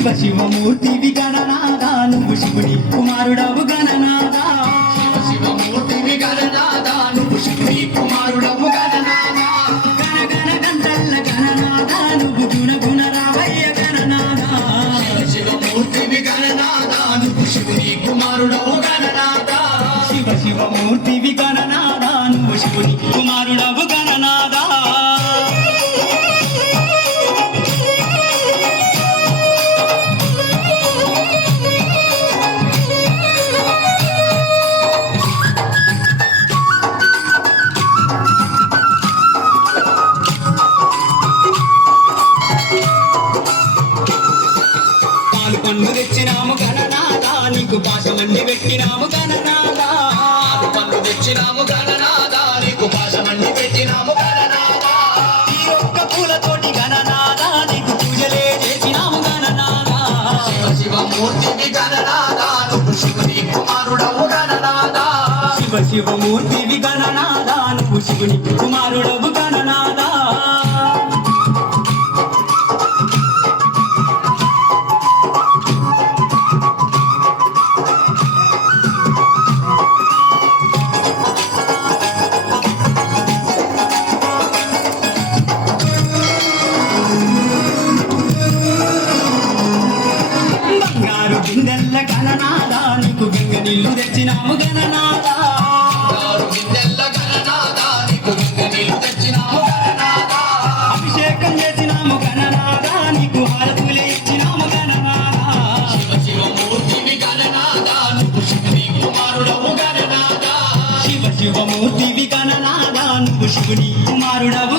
శివ శివమూర్తి గణనాదా నువ్వు శివుని కుమారుడవు గణనాదా శివమూర్తి గణనాదా నువ్వు శివుని కుమారుడవు గణనాదా గణ గణ గంటల్ల గణనాదా నువ్వు గుణ గుణ రావయ్య గణనాదా శివమూర్తి గణనాదా నువ్వు శివుని కుమారుడవు గణనాదా శివ శివమూర్తి గణనాదా నువ్వు శివుని కుమారుడవు గణనాదా పెట్టినాము గణనాదా పన్ను తెచ్చినాము గణనాదా నీకు పాశమణి పెట్టినాము గణనాదా ఈ ఒక్క పూలతోటి గణనాదా నీకు పూజలే చేసినాము గణనాదా శివ శివమూర్తివి గణనాదా నువ్వు శివుని కుమారుడవు గణనాదా శివ శివమూర్తివి గణనాదా నువ్వు శివుని కుమారుడవు గణనాథ నీకు గంగ నీళ్ళు తెచ్చినాము గణనాథ. అభిషేకం చేసినాము నీకు హారతులే ఇచ్చినాము శివమూర్తివి నువ్వు శివుని కుమారుడవు గణనాదా శివ శివమూర్తివి నువ్వు శివుని కుమారుడవు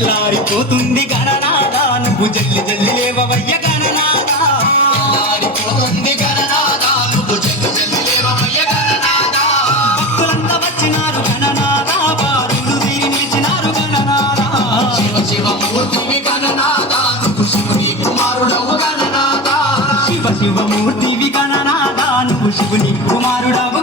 తెల్లారిపోతుంది గణనాదా నువ్వు జల్లి జల్లి లేవవయ్య గణనాదా ఆడిపోతుంది గణనాదా నువ్వు చెల్లు లేవమయ్య గణనాదా భక్తులంతా వచ్చినారు గణనాదా బారులు తీరి నిలిచినారు గణనాదా శివ నువ్వు శివుని కుమారుడవు గణనాదా శివ నువ్వు శివుని కుమారుడవు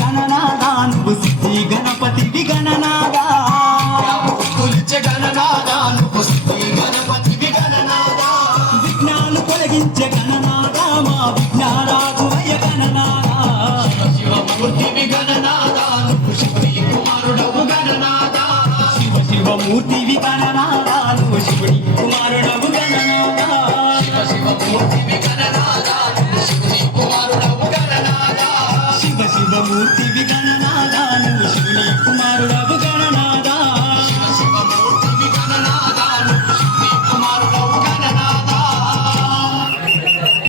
గణనాదా నువ్వు సిద్ధి గణపతివి గణనాదా పుత్రులిచ్చే గణనాదా నువ్వు స్థుతి గణపతివి గణనాదా విఘ్నాలు తొలగించే గణనాదా మా విఘ్నారాజు అయ్య గణనాదా గణనాదా నువ్వు శివుని కుమారుడవు గణనాదా శివ శివమూర్తివి గణనాదా నువ్వు శివుని కుమారుడవు గణనాదా శివ శివమూర్తివి గణనాదా